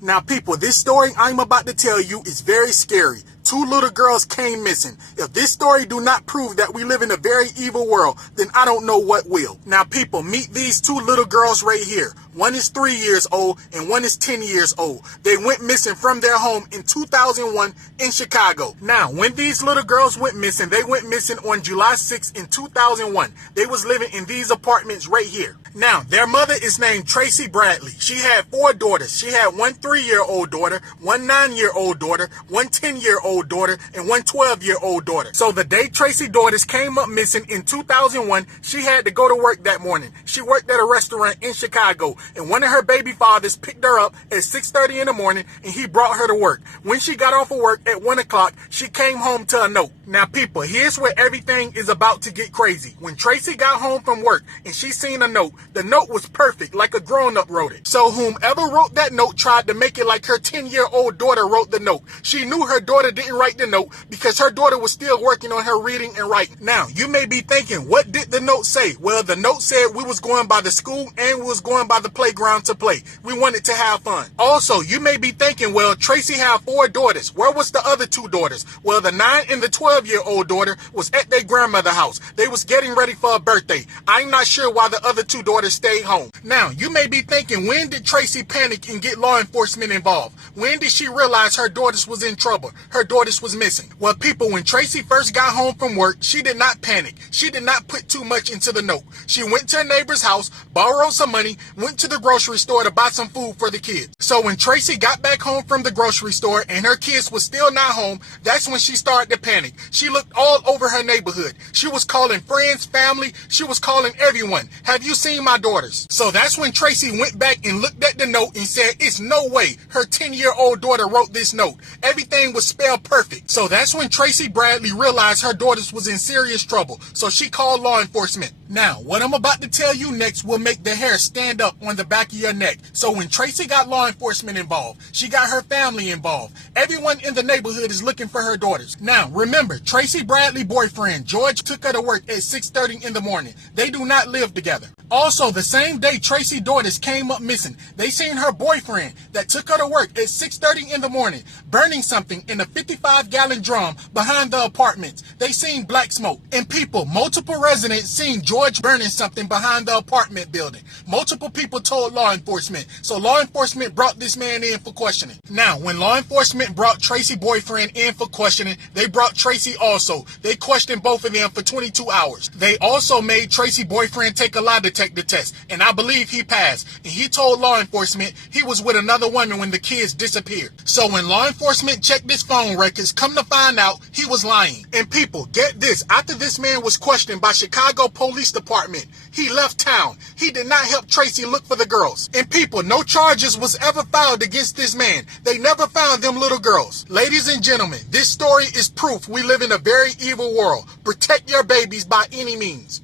Now people, this story I'm about to tell you is very scary. Two little girls came missing. If this story do not prove that we live in a very evil world, then I don't know what will. Now people, meet these two little girls right here. One is 3 years old and one is 10 years old. They went missing from their home in 2001 in Chicago. Now, when these little girls went missing, they went missing on July 6th in 2001. They was living in these apartments right here. Now, their mother is named Tracy Bradley. She had 4 daughters. She had one 3-year-old daughter, one 9-year-old daughter, one 10-year-old daughter, and one 12-year-old daughter. So the day Tracy's daughters came up missing in 2001, she had to go to work that morning. She worked at a restaurant in Chicago, and one of her baby fathers picked her up at 6:30 in the morning, and he brought her to work. When she got off of work at 1 o'clock, she came home to a note. Now people, here's where everything is about to get crazy. When Tracy got home from work and she seen a note, the note was perfect, like a grown-up wrote it. So whomever wrote that note tried to make it like her 10-year-old daughter wrote the note. She knew her daughter didn't write the note because her daughter was still working on her reading and writing. Now, you may be thinking, what did the note say? Well, the note said we was going by the school and we was going by the playground to play. We wanted to have fun. Also, you may be thinking, well, Tracy had 4 daughters. Where was the other 2 daughters? Well, the 9 and the 12-year-old daughter was at their grandmother's house. They was getting ready for a birthday. I'm not sure why the other 2 daughters stayed home. Now, you may be thinking, when did Tracy panic and get law enforcement involved? When did she realize her daughters was in trouble? Her daughters was missing. Well, people, when Tracy first got home from work, she did not panic. She did not put too much into the note. She went to a neighbor's house, borrowed some money, went to the grocery store to buy some food for the kids. So when Tracy got back home from the grocery store and her kids was still not home, that's when she started to panic. She looked all over her neighborhood. She was calling friends, family. She was calling everyone. Have you seen my daughters? So that's when Tracy went back and looked at the note and said, it's no way her 10-year-old daughter wrote this note. Everything was spelled perfect. So that's when Tracy Bradley realized her daughters was in serious trouble. So she called law enforcement. Now, what I'm about to tell you next will make the hair stand up on the back of your neck. So when Tracy got law enforcement involved, she got her family involved. Everyone in the neighborhood is looking for her daughters. Now, remember, Tracy Bradley's boyfriend, George, took her to work at 6:30 in the morning. They do not live together. Also, the same day Tracy's daughters came up missing, they seen her boyfriend that took her to work at 6:30 in the morning burning something in a 55-gallon drum behind the apartments. They seen black smoke. And people, multiple residents seen George burning something behind the apartment building. Multiple people told law enforcement. So law enforcement brought this man in for questioning. Now, when law enforcement brought Tracy's boyfriend in for questioning, they brought Tracy also. They questioned both of them for 22 hours. They also made Tracy's boyfriend take a lie detector test, and I believe he passed. And he told law enforcement he was with another woman when the kids disappeared. So when law enforcement checked his phone records, come to find out he was lying. And people, get this, after this man was questioned by Chicago Police Department, he left town. He did not help Tracy look for the girls. And people, no charges was ever filed against this man. They never found them little girls. Ladies and gentlemen, this story is proof we live in a very evil world. Protect your babies by any means.